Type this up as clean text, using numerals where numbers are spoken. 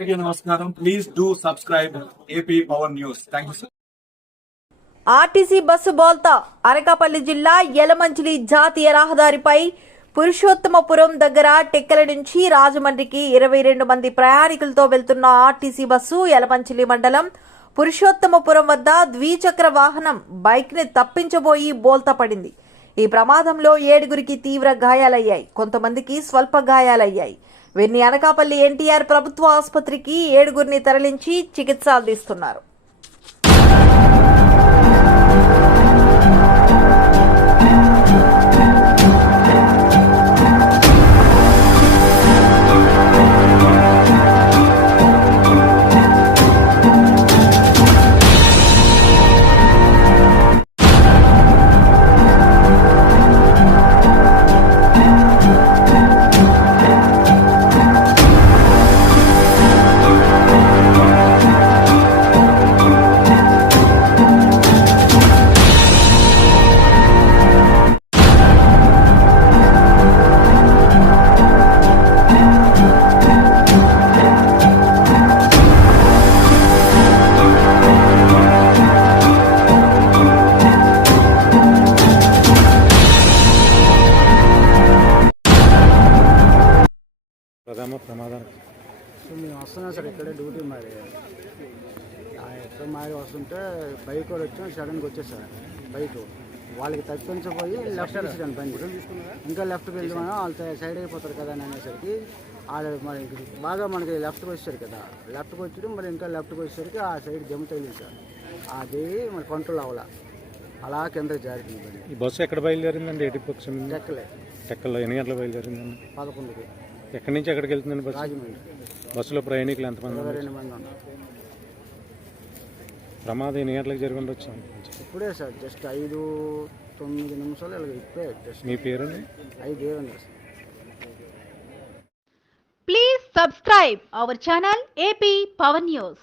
నమస్కారం. Please do subscribe AP power news. Thank you sir. RTC bus బోల్తా అనకాపల్లి జిల్లా యలమంచిలి జాతీయ రహదారిపై పురుషోత్తమపురం దగ్గర టెక్కల నుంచి రాజమండ్రికి 22 మంది ప్రయాణికులతో వెళ్తున్న ఆర్టీసీ బస్సు యలమంచిలి మండలం పురుషోత్తమపురం వద్ద ద్విచక్ర వాహనం బైక్ ని తప్పించబోయి బోల్తా పడింది. ఈ ప్రమాదంలో 7గురికి తీవ్ర గాయాలయ్యాయి, కొంతమందికి స్వల్ప గాయాలయ్యాయి. వీరిని అనకాపల్లి ఎన్టీఆర్ ప్రభుత్వ ఆసుపత్రికి 7గురిని తరలించి చికిత్స అందిస్తున్నారు. ప్రమాదం మేము వస్తున్నాం సార్, ఇక్కడే డ్యూటీ మరి ఎక్కడ మారి వస్తుంటే బైక్ వాళ్ళు వచ్చి సడన్గా వచ్చేసారు. బైక్ వాళ్ళకి తప్పించబోయి లెఫ్ట్ తీసుకుని బండి ఇంకా లెఫ్ట్కి వెళ్దామని వాళ్ళు సైడ్ అయిపోతారు కదా అని అనేసరికి వాళ్ళు మరి బాగా మనకి లెఫ్ట్కి వచ్చారు కదా, లెఫ్ట్కి వచ్చి మరి ఇంకా లెఫ్ట్కి వచ్చేసరికి ఆ సైడ్ జమ్ తగిలింది సార్. అది మరి కంట్రోల్ అవ్వాల, అలా కింద జారింది బండి. ఈ బస్సు ఎక్కడ బయలుదేరిందండి? ఎటు పక్షం? టెక్కల్లో. ఎన్ని గంటలు బయలుదేరిందండి? 11కి. ఎక్కడి నుంచి ఎక్కడికి వెళ్తుందండి బస్సు? రాజమండ్రి. బస్సులో ప్రయాణికులు ఎంతమంది? 22 మంది ఉన్నారు. ప్రమాదం ఎన్ని గంటలకు జరిగి ఉండొచ్చు? ఇప్పుడే సార్ జస్ట్ 5-9 నిమిషాలు ఇలా ఇప్పుడే. జస్ట్ మీ పేరండి? 5 Please subscribe our channel AP Power News.